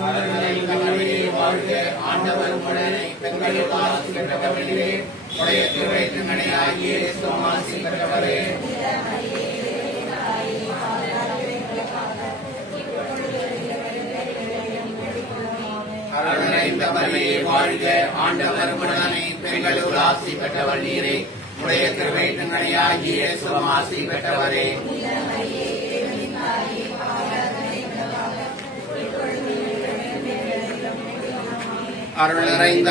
அருள்நிறைந்த மரியே வாழ்க, ஆண்டவர் உம்முடனே, பெண்களுள் ஆசி பெற்றவர் நீரே. உம்முடைய திருவயிற்றின் இயேசுவும் ஆசி பெற்றவரே. அருள்நிறைந்த மரியே வாழ்க, ஆண்டவர் உம்முடனே, பெண்களுள் ஆசி பெற்றவர் நீரே. உம்முடைய திருவயிற்றின் இயேசுவும் ஆசி பெற்றவரே. அருள் நிறைந்த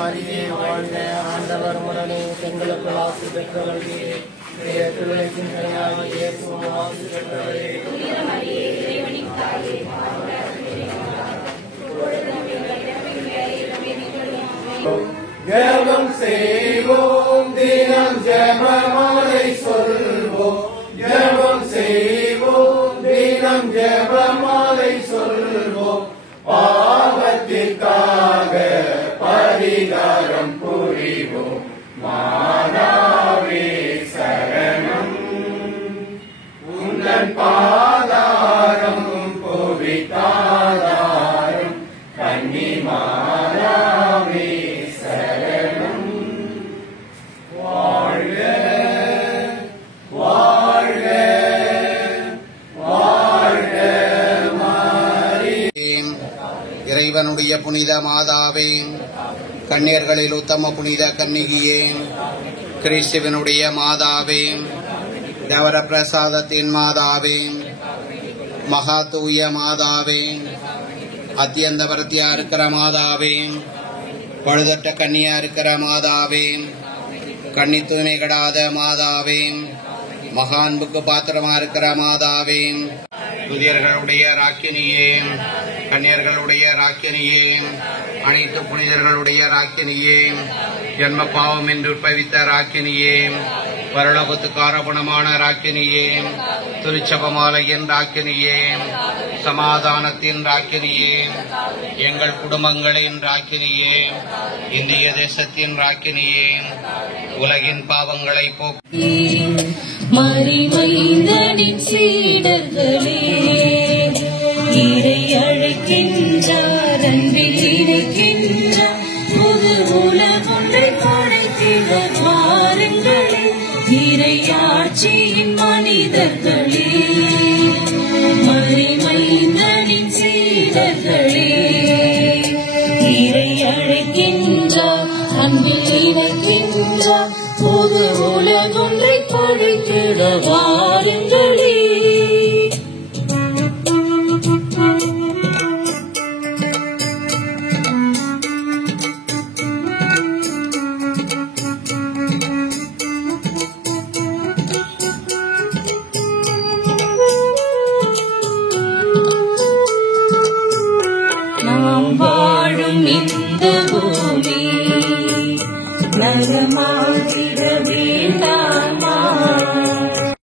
மரியே வாழ்க, ஆண்டவர் உம்முடனே, பெண்களுக்கு ஆசி பெற்றவர் நீரே. திருவயிற்றின் கனியாகிய இயேசுவும் ஆசி பெற்றவரே. ஜெபம் செய்வோம், தினம் ஜெபமாலை சொல்வோம். ஜெபம் செய்வோம், தினம் ஜெபமாலை சொல்வோம். பாவத்திற்காக பரிகாரம் புரிவோம். மாதாவே சரணம், உந்தன் பாதாரம் புவித்தாதாரம். கன்னி மாதாவே சரணம். வாழ்க வாழ்க வாழ்க இறைவனுடைய புனித மாதாவே, கன்னியர்களில் உத்தம புனித கன்னிகையே, கிறிஸ்துவனுடைய மாதாவே, தேவர பிரசாதத்தின் மாதாவே, மகா தூய மாதாவே, அத்தியந்த வர்த்தியா இருக்கிற மாதாவே, பழுதற்ற கன்னியா இருக்கிற மாதாவே, கன்னி தூய்மை கெடாத மாதாவே, மகான்புக்கு பாத்திரமா இருக்கிற மாதாவே, துதியர்களுடைய ராக்கினியே, கன்னியர்களுடைய ராக்கினியே, அனைத்து புனிதர்களுடைய ராக்கினியே, ஜென்ம பாவம் என்று உற்பவித்த ராக்கினியே, பரலோகத்துக்கு ஆரோபணமான ராக்கினியே, திருச்சபமாலையின் ராக்கினியே, சமாதானத்தின் ராக்கினியே, எங்கள் குடும்பங்களின் ராக்கினியே, இந்திய தேசத்தின் ராக்கினியே, உலகின் பாவங்களை போக்கி மரிமைந்தனின் சீடர்களே, இறை அழைக்கின்றார், அன்பில் இணைக்கின்றார். புது உலகொன்றை படைத்திட வாருங்களே, இறையாட்சியின் மனிதர்களே. மரிமைந்தனின் சீடர்களே, இறை அழைக்கின்றார், அன்பில் இணைக்கின்றார். புது உலகொன்றை படைத்திட வாருங்களே. இந்த பூமி நலமாகிட வேண்டும்.